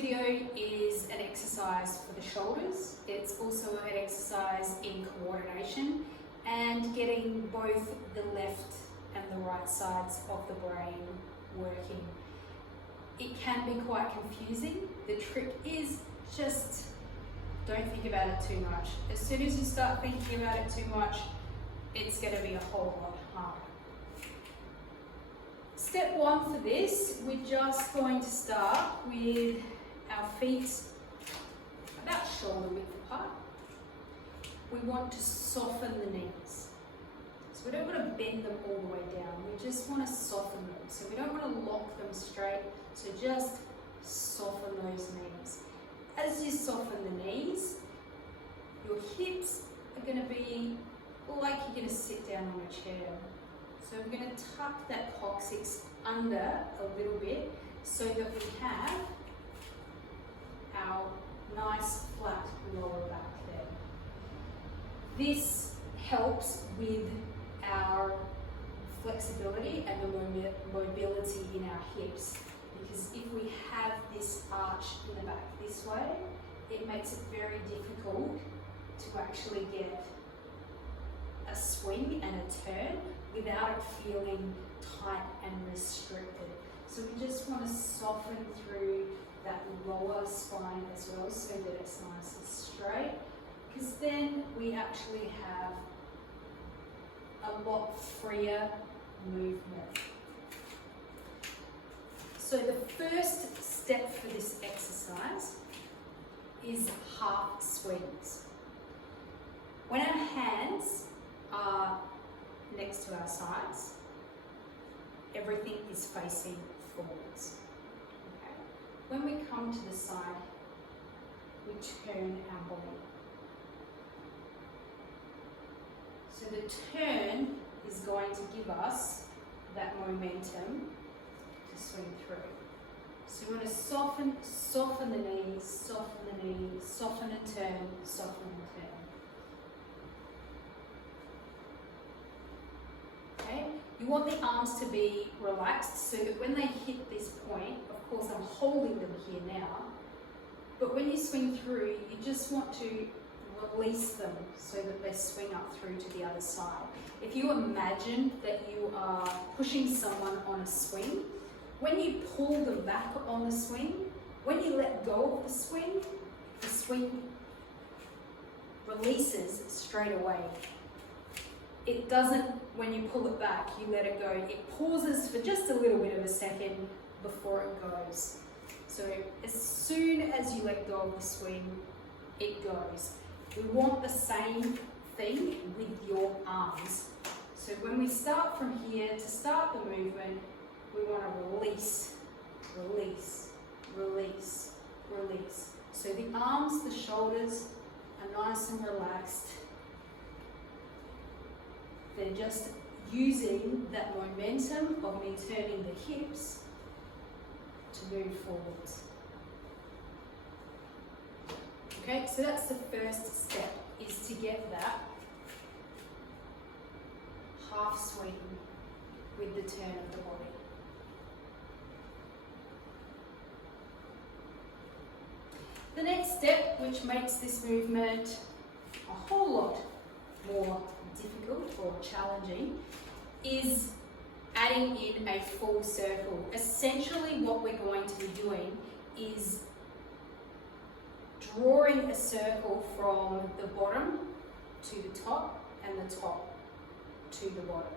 video is an exercise for the shoulders. It's also an exercise in coordination and getting both the left and the right sides of the brain working. It can be quite confusing. The trick is just don't think about it too much. As soon as you start thinking about it too much, it's going to be a whole lot harder. Step one for this, we're just going to start with our feet about shoulder width apart. We want to soften the knees. So we don't want to bend them all the way down, we just want to soften them. So we don't want to lock them straight, so just soften those knees. As you soften the knees, your hips are going to be like you're going to sit down on a chair. So we're going to tuck that coccyx under a little bit so that we have our nice flat lower back there. This helps with our flexibility and the mobility in our hips, because if we have this arch in the back this way, it makes it very difficult to actually get a swing and a turn without it feeling tight and restricted. So we just want to soften through that lower spine as well so that it's nice and straight, because then we actually have a lot freer movement. So the first step for this exercise is half swings. When our hands are next to our sides, everything is facing forwards. Okay. When we come to the side, we turn our body. So the turn is going to give us that momentum to swing through. So we want to soften the knees, soften and turn, soften and turn. Okay? You want the arms to be relaxed so that when they hit this point, of course I'm holding them here now, but when you swing through, you just want to release them so that they swing up through to the other side. If you imagine that you are pushing someone on a swing, when you pull them back on the swing, when you let go of the swing releases straight away. It doesn't, when you pull it back, you let it go. It pauses for just a little bit of a second before it goes. So as soon as you let go of the swing, it goes. We want the same thing with your arms. So when we start from here, to start the movement, we want to release, release, release, release. So the arms, the shoulders are nice and relaxed. They're just using that momentum of me turning the hips to move forwards. Okay, so that's the first step, is to get that half swing with the turn of the body. The next step, which makes this movement a whole lot more difficult or challenging, is adding in a full circle. Essentially what we're going to be doing is drawing a circle from the bottom to the top and the top to the bottom.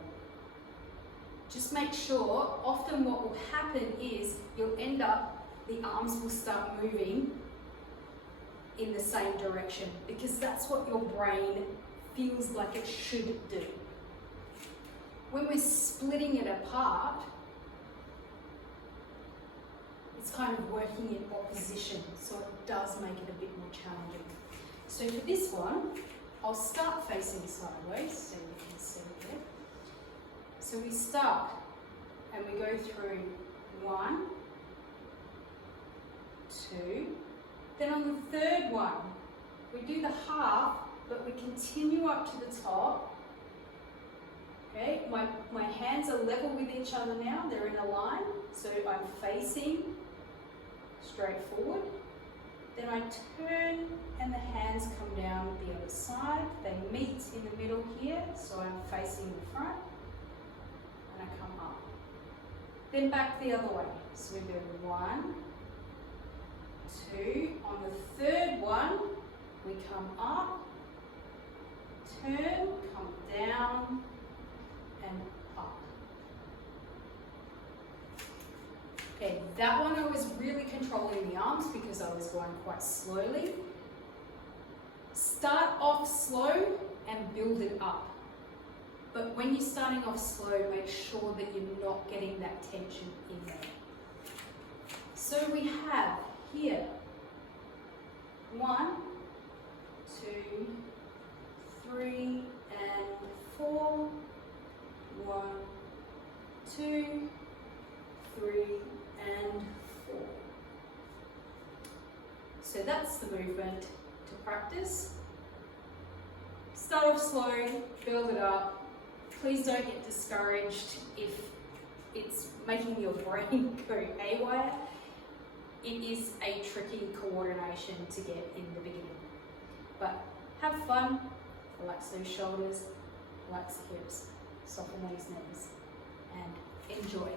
Just make sure, often what will happen is you'll end up, the arms will start moving in the same direction, because that's what your brain feels like it should do. When we're splitting it apart, it's kind of working in opposition, so it does make it a bit more challenging. So for this one, I'll start facing sideways, so you can see here. So we start and we go through 1, 2, then on the third one, we do the half, but we continue up to the top. Okay, my hands are level with each other now, they're in a line, so I'm facing straight forward. Then I turn and the hands come down the other side. They meet in the middle here, so I'm facing the front. And I come up. Then back the other way. So we go 1, 2. On the third one, we come up, turn, come down, and up. Okay, that one I was really controlling the arms because I was going quite slowly. Start off slow and build it up. But when you're starting off slow, make sure that you're not getting that tension in there. So we have here 1, 2, 3, and 4. 1, 2, 3, and 4. So that's the movement to practice. Start off slow, build it up. Please don't get discouraged if it's making your brain go haywire. It is a tricky coordination to get in the beginning. But have fun, relax those shoulders, relax the hips, soften those knees, and enjoy.